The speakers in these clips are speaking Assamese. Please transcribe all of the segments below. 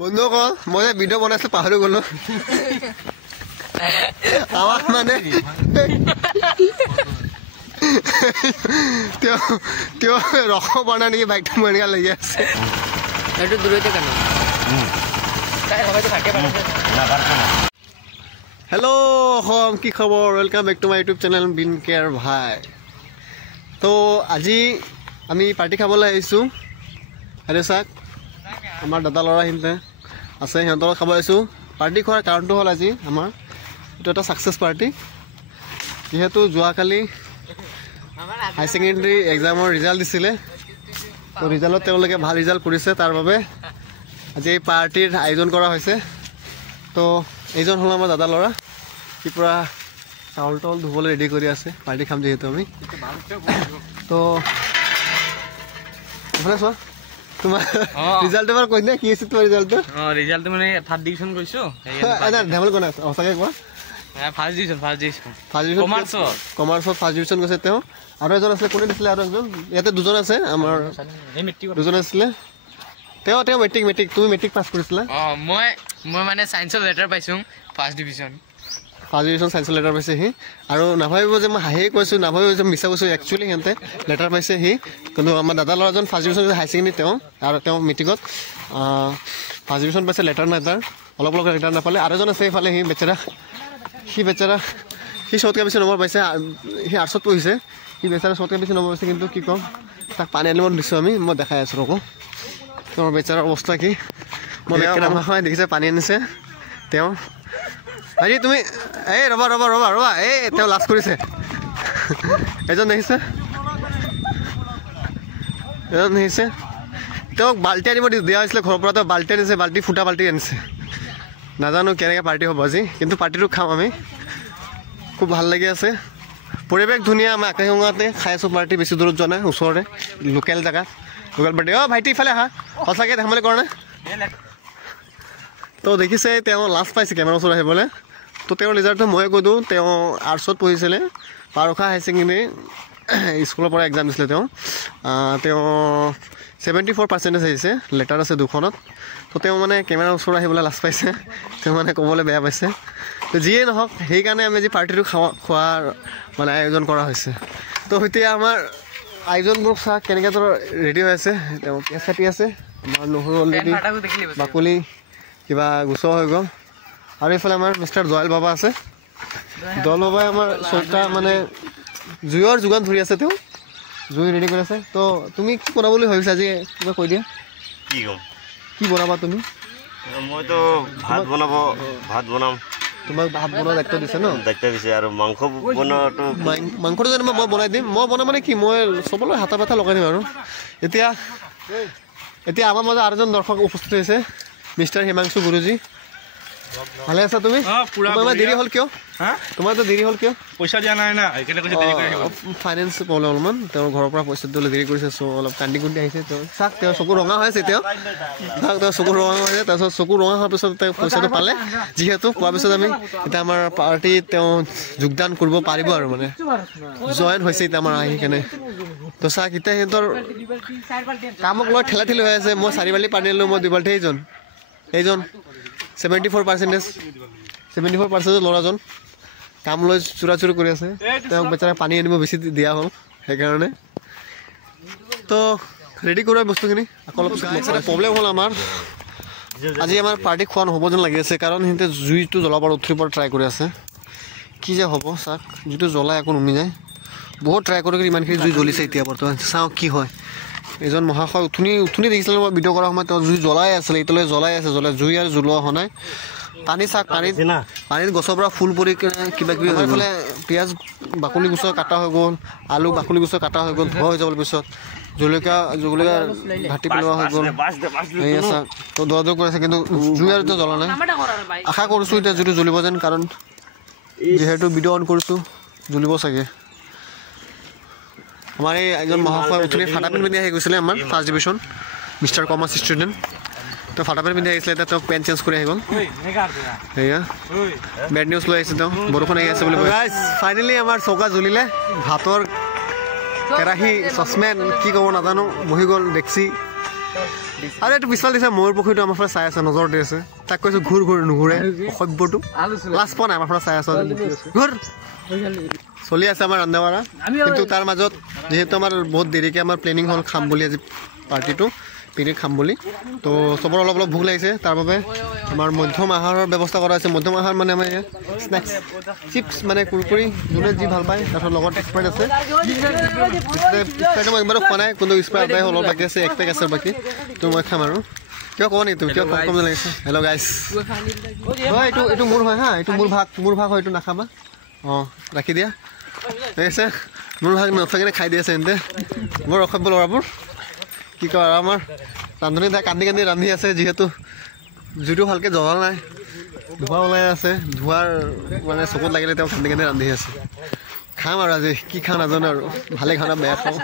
বন্ধুসকল মই ভিডিঅ' বনাইছিলো পাহৰি গলো আমাৰ মানে ৰস বনা নেকি বাইকটো মোৰ এনেকুৱা লাগি আছে এইটো দূৰতে কেন হেল্ল' অসম কি খবৰ welcome back to my YouTube channel বিন কেয়াৰ ভাই তো আজি আমি পাৰ্টি খাবলৈ আহিছোঁ হেৰি চাওক আমাৰ দাদা ল'ৰা সিহঁতে আছে সিহঁতৰ খাব আহিছোঁ পাৰ্টি খোৱাৰ কাৰণটো হ'ল আজি আমাৰ এইটো এটা ছাকচেছ পাৰ্টি যিহেতু যোৱাকালি হাই ছেকেণ্ডেৰী এক্সামৰ ৰিজাল্ট দিছিলে তো ৰিজাল্টত তেওঁলোকে ভাল ৰিজাল্ট কৰিছে তাৰ বাবে আজি এই পাৰ্টিৰ আয়োজন কৰা হৈছে তো এইজন হ'ল আমাৰ দাদা ল'ৰা সি পূৰা চাউল তাউল ধুবলৈ ৰেডি কৰি আছে পাৰ্টি খাম যিহেতু আমি তো ভালে চোৱা তোমাৰ ৰিজাল্ট এবাৰ কৈ দিয়া কি আছে তোমাৰ ৰিজাল্টটো ৰিজাল্ট মানে থাৰ্ড ডিভিজন কৈছো ধেমালি কোৱা নাই সঁচাকৈ কোৱা ফাৰ্ষ্ট ডিভিজন কমাৰ্চত ফাৰ্ষ্ট ডিভিজন গৈছে তেওঁ আৰু এজন আছিলে কোনে দিছিলে আৰু এজন ইয়াতে দুজন আছে আমাৰ দুজন আছিলে তেওঁ মেট্ৰিক তুমি মেট্ৰিক পাছ কৰিছিলা মই মানে ছায়েন্সৰ লেটাৰ পাইছোঁ ফাৰ্ষ্ট ডিভিজন ছায়েন্সৰ লেটাৰ পাইছে সি আৰু নাভাবিব যে মই হাঁহিয়ে কৈছোঁ নাভাবিব যে মিছা কৈছোঁ একচুৱেলি সিহঁতে লেটাৰ পাইছে সি কিন্তু আমাৰ দাদা ল'ৰাজন ফাৰ্ষ্ট ডিভিজন হাই ছেকেণ্ডেৰী তেওঁ আৰু তেওঁ মেট্ৰিকত ফাৰ্ষ্ট ডিভিজন পাইছে লেটাৰ নাই তাৰ অলপ লেটাৰ নাপালে আৰু এজন আছে এইফালে সি বেচাৰা সি চবতকৈ বেছি নম্বৰ পাইছে সি আৰ্টছত পঢ়িছে সি বেচাৰা চবতকৈ বেছি নম্বৰ পাইছে কিন্তু কি ক'ম তাক পানী আনিব দিছোঁ মই দেখাই আছোঁ আকৌ তেওঁৰ বেচাৰাৰ অৱস্থা কি মই হয় দেখিছে পানী আনিছে তেওঁ আজি তুমি এই ৰ'বা এই তেওঁ লাজ কৰিছে এজন দেখিছে তেওঁক বাল্টি আনিব দিয়া হৈছিলে ঘৰৰ পৰা তেওঁ বাল্টি আনিছে ফুটা বাল্টি আনিছে নাজানো কেনেকৈ পাৰ্টি হ'ব আজি কিন্তু পাৰ্টিটো খাম আমি খুব ভাল লাগি আছে পৰিৱেশ ধুনীয়া আমি আকাশগংগাতে খাই আছোঁ পাৰ্টি বেছি দূৰত যোৱা নাই ওচৰতে লোকেল জেগা লোকেল পাৰ্টি ভাইটি ইফালে আহা সঁচাকৈ ধেমালি কৰা নাই তো দেখিছে তেওঁ লাজ পাইছে কেমেৰা ওচৰত আহিবলৈ তো তেওঁৰ ৰিজাল্টটো ময়ে কৈ দিওঁ তেওঁ আৰ্টছত পঢ়িছিলে পাৰখা হাই ছেকেণ্ডেৰী স্কুলৰ পৰা এক্সাম দিছিলে তেওঁ 74% আহিছে লেটাৰ আছে দুখনত তো তেওঁ মানে কেমেৰাৰ ওচৰত আহিবলৈ লাজ পাইছে তেওঁ মানে ক'বলৈ বেয়া পাইছে তো যিয়েই নহওক সেইকাৰণে আমি আজি পাৰ্টিটো খোৱাৰ মানে আয়োজন কৰা হৈছে তো এতিয়া আমাৰ আয়োজনবোৰ চোৱা কেনেকৈ ধৰ ৰেডি হৈ আছে তেওঁ পিঁয়াজ কাটি আছে আমাৰ নহৰু অলৰেডি বাকলি কিবা গুচোৱা হৈ গ'ল আৰু এইফালে আমাৰ মিষ্টাৰ জয়েল বাবা আছে জয়েল বাবাই আমাৰ চৌকা মানে জুইৰ যোগান ধৰি আছে তেওঁ জুই ৰেডি কৰি আছে তো তুমি কি বনাবলৈ ভাবিছা আজি কিবা কৈ দিয়া কি বনাবা তুমি মইতো ভাত বনাম তোমাক ভাত বনোৱা দায়িত্ব দিছে ন দায়িত্ব দিছে আৰু মাংস বনোৱাটো মাংসটো যেনিবা মই বনাই দিম মই বনাম মানে কি মই চবলৈ হাতা পাতা লগাই দিম আৰু এতিয়া আমাৰ মাজত আৰু এজন দৰ্শক উপস্থিত হৈছে মিষ্টাৰ হিমাংশু গুৰুজী ভালে আছা তুমি তোমাৰ দেৰি হ'ল কিয় তোমাৰতো দেৰি হ'ল কিয় পইচা দিয়া নাই না ফাইনেন্স প্ৰব্লেম অলপমান তেওঁৰ ঘৰৰ পৰা পইচা দিবলৈ দেৰি কৰিছে চ' অলপ কান্দি আহিছে তেওঁ চাওক তেওঁৰ চকু ৰঙা হৈ আছে তেওঁ চকু ৰঙা হৈ আছে তাৰপিছত চকু ৰঙা হোৱাৰ পিছত তেওঁ পইচাটো পালে যিহেতু পোৱাৰ পিছত আমি এতিয়া আমাৰ পাৰ্টিত তেওঁ যোগদান কৰিব পাৰিব আৰু মানে জইন হৈছে এতিয়া আমাৰ আহি কেনে তো চাওক এতিয়া সিহঁতৰ কামক লৈ ঠেলাঠেলি হৈ আছে মই 4 বাল্টি পানী আনিলোঁ মই 2 বাল্টি এইজন 74% ল'ৰাজন কাম লৈ চুৰি কৰি আছে তেওঁক বেচাৰা পানী আনিব বেছি দিয়া হ'ল সেইকাৰণে তো ৰেডি কৰোৱা বস্তুখিনি আকৌ অলপ প্ৰব্লেম হ'ল আমাৰ আজি আমাৰ পাৰ্টি খোৱা নহ'ব যেন লাগি আছে কাৰণ সিহঁতে জুইটো জ্বলাব উঠিব ট্ৰাই কৰি আছে কি যে হ'ব চাওক জুইটো জ্বলাই একো নুমি যায় বহুত ট্ৰাই কৰি ইমানখিনি জুই জ্বলিছে এতিয়া বৰ্তমান চাওঁ কি হয় এজন মহাশয় উঠনি দেখিছিলোঁ মই ভিডিঅ' কৰাৰ সময়ত তেওঁ জুই জ্বলাই আছিলে এতিয়ালৈ জ্বলাই আছে জুই আৰু জ্বলোৱা হোৱা নাই পানী চাওক পানীত গছৰ পৰা ফুল পৰি কিবা কিবি হৈ পেলাই পিঁয়াজ বাকলি গুচৰ কাটা হৈ গ'ল আলু বাকলি গুচৰ কাটা হৈ গ'ল ধোৱা হৈ যাবলৈ পিছত জলকীয়া ঘাটি পেলোৱা হৈ গ'ল সেয়া চাওক তো দৰ কৰি আছে কিন্তু জুই আৰু জ্বলা নাই আশা কৰিছোঁ এতিয়া জুইটো জ্বলিব যেন কাৰণ যিহেতু ভিডিঅ' অন কৰিছোঁ জ্বলিব চাগে আমাৰ এই এজন মহাশয় উঠনি ফাটা পেণ্ট পিন্ধি আহি গৈছিলে আমাৰ first division mister commerce student তেওঁ ফাটা পেণ্ট পিন্ধি আহিছিলে এতিয়া তেওঁ পেণ্ট চেঞ্জ কৰি আহি গ'ল সেয়া বেড নিউজ লৈ আহিছে তেওঁ বৰষুণ আহি আছে বুলি ফাইনেলি আমাৰ চৌকা জ্বলিলে ভাতৰ কেৰাহী চচপেন কি ক'ব নাজানো বহি গ'ল ডেক্সি আৰু এইটো পিছফালে দিছে ময়ূৰ পুখুৰীটো আমাৰ ফালে চাই আছে নজৰ দি আছে তাক কৈছো ঘূৰ ঘূৰ নুঘূৰে অসভ্যটো লাজ পোৱা নাই আমাৰ ফালে চাই আছে ঘূৰ চলি আছে আমাৰ ৰন্ধা বঢ়া কিন্তু তাৰ মাজত যিহেতু আমাৰ বহুত দেৰিকৈ আমাৰ প্লেনিং হ'ল খাম বুলি আজি পাৰ্টিটো পিকনিক খাম বুলি তো চবৰ অলপ অলপ ভোক লাগিছে তাৰ বাবে আমাৰ মধ্যম আহাৰৰ ব্যৱস্থা কৰা হৈছে মধ্যম আহাৰ মানে আমাৰ স্নেক্স চিপছ মানে কুৰকুৰি যোনে যি ভাল পায় তাৰপিছত লগত স্প্ৰাইট আছে স্প্ৰাইটটো মই একবাৰো খোৱা নাই কিন্তু স্প্ৰাইট এটাই অলপ বাকী আছে এক পেক আছে বাকী তো মই খাম আৰু কিয় কোৱা নাই তোৰ কিয় কম লাগিছে হেল্ল' গাইছ এইটো মোৰ হয় হা এইটো মোৰ ভাগ হয় এইটো নাখাবা অঁ ৰাখি দিয়া ঠিক আছে মোৰ ভাগ নথকানে খাই দি আছে এন্তে মোৰ অসভ্য ল'ৰাবোৰ কি কয় আৰু আমাৰ ৰান্ধনি তাই কান্দি কান্দি ৰান্ধি আছে যিহেতু জুইটো ভালকৈ জ্বলা নাই ধোঁৱা ওলাই আছে ধোঁৱাৰ মানে চকুত লাগিলে তেওঁ কান্দি কান্দি ৰান্ধি আছে খাম আৰু আজি কি খাওঁ নাজানো আৰু ভালে খাওঁ না বেয়া খাওঁ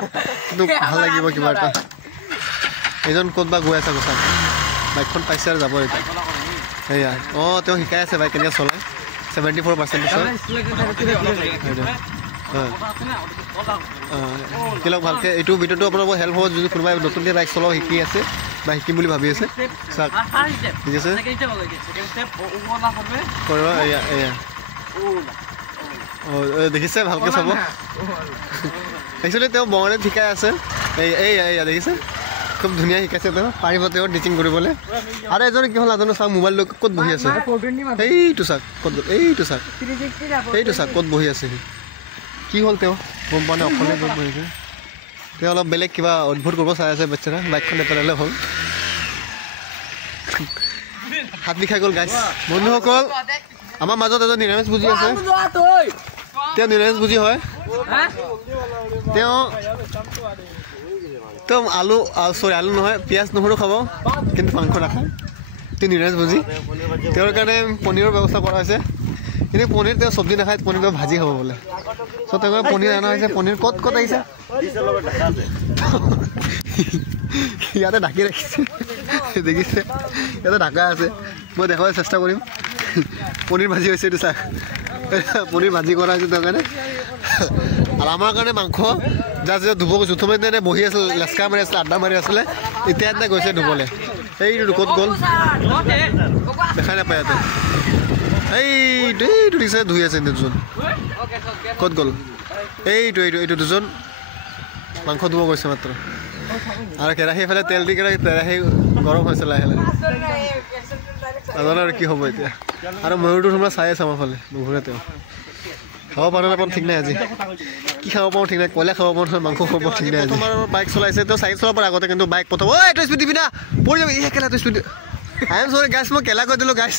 কিন্তু ভাল লাগিব কিবা এটা এইজন ক'ত বা গৈ আছে কথা বাইকখন পাইছে আৰু যাব এতিয়া সেয়া অঁ তেওঁ শিকাই আছে বাইক কেনেকৈ চলাই 74% কিলক ভালকৈ এইটো ভিডিঅ'টো আপোনালোকৰ হেল্প হ'ব যদি কোনোবাই নতুনকৈ বাইক চলাব শিকি আছে বা শিকিম বুলি ভাবি আছে চাওক ঠিক আছে কৰিব এয়া এয়া অঁ দেখিছে ভালকৈ চাব একচুৱেলি তেওঁ বঙালীত শিকাই আছে এয়া দেখিছে খুব ধুনীয়া শিকাইছে তেওঁ পাৰিব তেওঁ টিচিং কৰিবলৈ আৰু এজনে কি হ'ল নাজানো চাওক মোবাইল লৈ ক'ত বহি আছে এইটো চাওক ক'ত গ'ল এইটো চাওক ক'ত বহি আছে সি কি হ'ল তেওঁ গম পোৱা নাই অকলে ক'ত বহিছে তেওঁ অলপ বেলেগ কিবা অদ্ভুত কৰিব চাই আছে বেচাৰা বাইকখন নেপেলালে হ'ল হাত বিষাই গ'ল গাইছ বন্ধুসকল আমাৰ মাজত এজন নিৰামিষ বুজি আছে তেওঁ নিৰামিষ বুজি হয় তেওঁ আলু নহয় পিঁয়াজ নহৰু খাব কিন্তু মাংস নাখায় তেওঁ নিৰামিষ বুজি তেওঁৰ কাৰণে পনীৰৰ ব্যৱস্থা কৰা হৈছে কিন্তু পনীৰ তেওঁ চব্জি নাখায় পনীৰ ভাজি খাব বোলে চ' তেওঁ পনীৰ অনা হৈছে পনীৰ ক'ত আহিছে ইয়াতে ঢাকি ৰাখিছে দেখিছে ইয়াতে ঢাকা আছে মই দেখাবলৈ চেষ্টা কৰিম পনীৰ ভাজি হৈছে এইটো চাওক পনীৰ ভাজি কৰা হৈছে তেওঁৰ কাৰণে আৰু আমাৰ কাৰণে মাংস জাষ্ট ধুব গৈছোঁ থমে তেনে বহি আছিল লেচকা মাৰি আছিলে আড্ডা মাৰি আছিলে এতিয়া এনে গৈছে ধুবলৈ এইটো ক'ত গ'ল দেখাই নাপায় ইয়াতে এইটো দিছে ধুই আছে দুজন ক'ত গ'ল এইটো দুজন মাংস ধুব গৈছে মাত্ৰ আৰু কেৰাহী ফালে তেল দি কেৰাহী গৰম হৈছে লাহে লাহে নাজানো আৰু কি হ'ব এতিয়া আৰু ময়ূৰটো তোমাৰ চাই আছে আমাৰ ফালে নুঘূৰে তেওঁ খাব পাৰোঁ নাপাওঁ ঠিক নাই আজি কি খাব পাৰোঁ ঠিক নাই কয়লা খাব পাৰোঁ মাংস খাব পাৰোঁ ঠিক নাই আজি তোমাৰ বাইক চলাইছে তেওঁ চাইকেল চলাব পাৰে আগতে কিন্তু বাইক পঠাব এইটো স্পীড দিবি না পৰি যাবি এই কেলাটো স্পীড আই এম চৰি গাইছ মই কেলা কৈ দিলোঁ গাইছ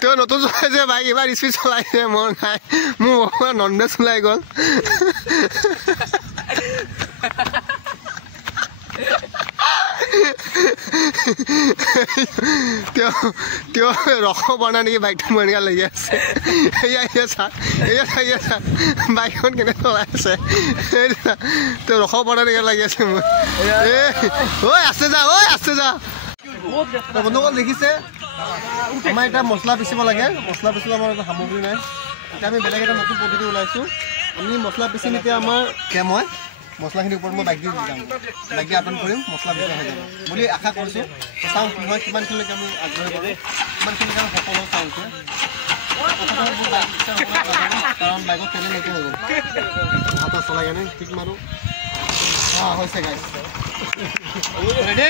তেওঁ নতুন চলাইছে বাইক এইবাৰ স্পীড চলাইছে মোৰ নাই মোৰ অকণমান নন ভেজ চলাই গ'ল তেওঁ ৰখাব পৰা নাই নেকি বাইকটো মোৰ এনেকুৱা লাগি আছে এয়া চা বাইকখন কেনেকৈ চলাই আছে তেওঁ ৰখাব পৰা নাই নেকি লাগি আছে মোৰ আছে যা বন্ধুসকল দেখিছে আমাৰ এতিয়া মছলা পিচিব লাগে মছলা পিচিব আমাৰ এটা সামগ্ৰী নাই এতিয়া আমি বেলেগ এটা নতুন পদ্ধতি ওলাইছোঁ আমি মছলা পিচিম এতিয়া আমাৰ মই মছলাখিনিৰ ওপৰত মই বাইক দি যাম বাইক দি আপডাউন কৰিম মছলা পিছা হৈ যাব বুলি আশা কৰিছোঁ চাওঁ কি হয় কিমানখিনিলৈকে আমি আগবাঢ়িব পাৰোঁ কিমানখিনিলৈকে আমি সফল হৈ চাওঁ কাৰণ বাইকত তেলে নাইকিয়া হৈ গ'ল হাতত চলাই কেনে ঠিক মাৰোঁ হৈছে গাইছ ৰেডি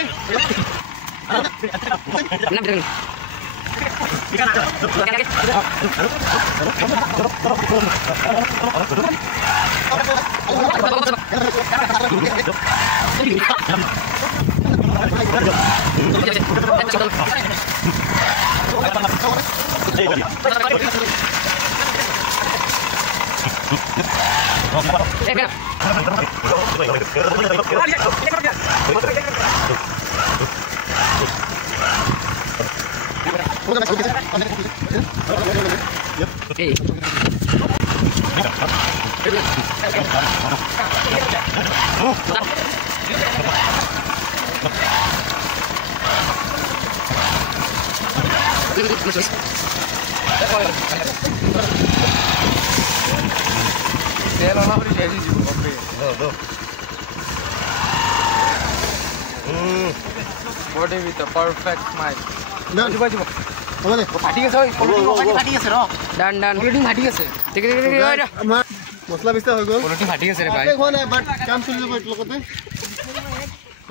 তেল অলপ কৰি ঢেৰি দিব body with a perfect smile হ'ব দে ফাটি গৈছে ফাটি গৈছে ৰ ডান ডান পলিটিং ফাটি গৈছে ঠিক ঠিক ঠিক আমাৰ মছলা বিস্তা হৈ গ'ল পলিটিং ফাটি গৈছে ৰে ভাই হোৱা নাই বাট কাম চলি যাব এইটো লগতে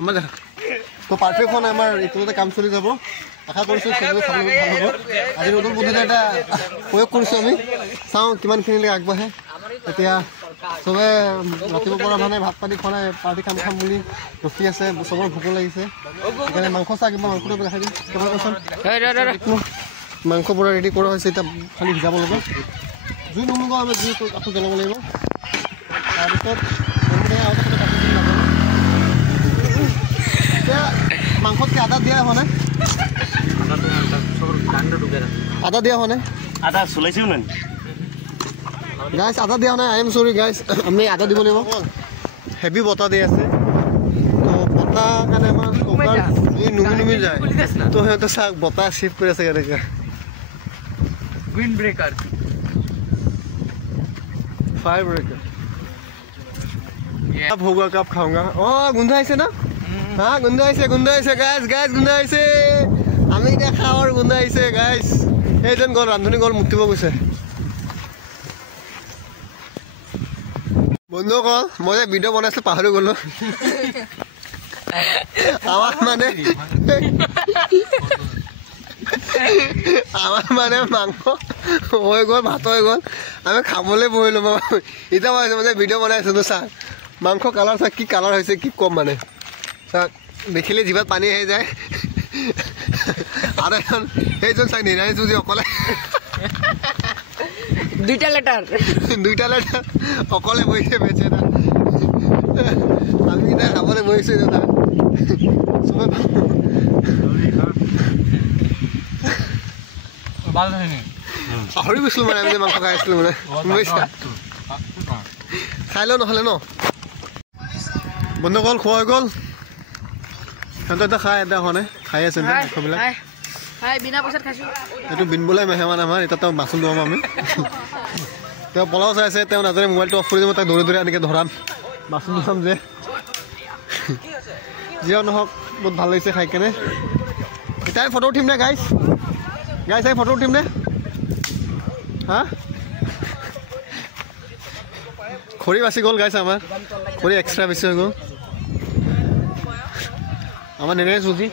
আমাৰ তো পাৰফেক্ট হোৱা নাই আমাৰ এইটো লগতে কাম চলি যাব আশা কৰিছোঁ চবকে খাবলৈ ভাল হ'ব আজি নতুন পদ্ধতি এটা প্ৰয়োগ কৰিছোঁ আমি চাওঁ কিমানখিনিলৈকে আগবাঢ়ে এতিয়া চবে ৰাতিপুৱাৰ পৰা মানে ভাত পানী খোৱা নাই পাৰ্টি খাম বুলি ৰখি আছে চবৰ ভোক লাগিছে সেইকাৰণে মাংস চাহ কিবা মাংসটো দেখাই দিম মাংস পুৰা ৰেডি কৰা হৈছে এতিয়া খালি সিজাব লাগিব জুই নুমুগা আমি জুই আকৌ জ্বলাব লাগিব তাৰপিছত এতিয়া মাংসতকৈ আদা দিয়া হোৱা নাই আদা দিয়া হোৱা নাই আদা চলাইছেও নাই গাইছ আদা দিয়া নাই আই এম চৰি গাইছ আমি আদা দিব লাগিব হেভি বতাহ দি আছে তো বতাহ কাৰণে আমাৰ কুকাৰ নুমি যায় তো সিহঁতে চাওক বতাহ চিফ্ট কৰি আছে কেনেকৈ উইন্ড ব্রেকার फायर ब्रेकर अब होगा कब खाऊंगा ओ गुंदा ऐसे ना हाँ गुंदा ऐसे गाइस गाइस गुंदा ऐसे আমি এটা খাওয়ার গুন্দা আইছে গাইস এইজন গল রান্ধনি গল মুক্তিব গৈছে বন্ধু কল মই যে ভিডিও বনাইছে পাহৰি গলো আমার মানে মাংস হৈ গ'ল ভাত হৈ গ'ল আমি খাবলৈ বহিলো এতিয়া মই ভিডিঅ' বনাই আছো তো চা মাংস কালাৰ চা কি কালাৰ হৈছে কি কম মানে চা দেখিলে জিভাত পানী আহি যায় আৰু এখন সেইজন চাই নিৰানি চুজি অকলে দুইটা লেটার অকলে বহিছে বেচে না আমি এতিয়া খাবলৈ বহিছোঁ দাদা চবে পাহৰি গৈছিলোঁ মানে আমি যে মাংস খাই আছিলোঁ মানে বুজিছা খাই লওঁ নহ'লে ন বন্ধুসকল খোৱা হৈ গ'ল সিহঁতে এটা খাই এটা হোৱা নাই খাই আছে মাংসবিলাক এইটো বিন বোলাই মেহমান আমাৰ এতিয়া তেওঁ বাচন ধুৱাম আমি তেওঁ পলাও চাই আছে তেওঁ নাজানে মোবাইলটো অফ কৰি দিব তাক দৌৰি এনেকৈ ধৰাম বাচন ধুৱাম যে যিও নহওক বহুত ভাল লাগিছে খাই কেনে এতিয়া ফটো উঠিম নে গাইছ চাই ফটো উঠিম নে হা খৰি বাচি গ'ল গাইছ আমাৰ খৰি এক্সট্ৰা বেছি হৈ গ'ল আমাৰ নেনে চুজি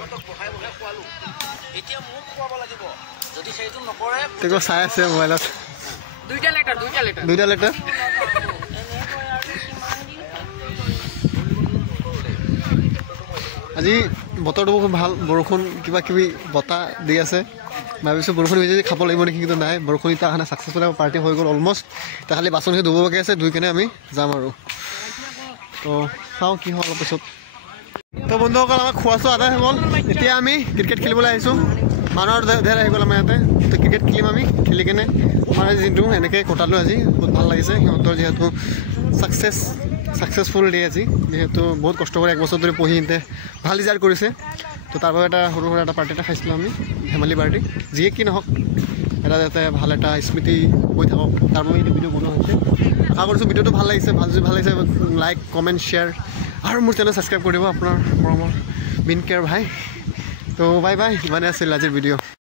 তেওঁ চাই আছে মোবাইলত দুইটা লেটাৰ আজি বতৰটো খুব ভাল বৰষুণ কিবা কিবি বতাহ দি আছে ভাবিছোঁ বৰষুণ হৈ যায় খাব লাগিব নেকি কিন্তু নাই বৰষুণ এতিয়া অহা ছাকচেছফুল পাৰ্টি হৈ গ'ল অলমষ্ট এতিয়া খালি বাচনখিনি ধুব বাকী আছে ধুই কেনে আমি যাম আৰু তো চাওঁ কি হয় অলপ পিছত তো বন্ধুসকল আমাক খোৱা চোৱা আদায় হৈ গ'ল এতিয়া আমি ক্ৰিকেট খেলিবলৈ আহিছোঁ মানুহৰ ধেৰ আহি গ'ল আমাৰ ইয়াতে তো ক্ৰিকেট খেলিম আমি খেলি কেনে আমাৰ দিনটো এনেকৈ কটালোঁ আজি বহুত ভাল লাগিছে সিহঁতৰ যিহেতু ছাকচেছফুল ডে আজি যিহেতু বহুত কষ্ট কৰি এক বছৰ ধৰি পঢ়ি সিহঁতে ভাল ৰিজাল্ট কৰিছে তো তাৰ বাবে এটা সৰু সুৰা এটা পাৰ্টি এটা খাইছিলোঁ আমি ধেমালি পাৰ্টি যিয়ে কি নহওক এটা যাতে ভাল এটা স্মৃতি হৈ থাকক তাৰ বাবে এইটো ভিডিঅ' বনোৱা হৈছে আশা কৰিছোঁ ভিডিঅ'টো ভাল লাগিছে লাইক কমেণ্ট শ্বেয়াৰ আৰু মোৰ চেনেল ছাবস্ক্ৰাইব কৰি দিব আপোনাৰ মৰমৰ বিন কেয়াৰ ভাই তো বাই ইমানে আছিল আজিৰ ভিডিঅ'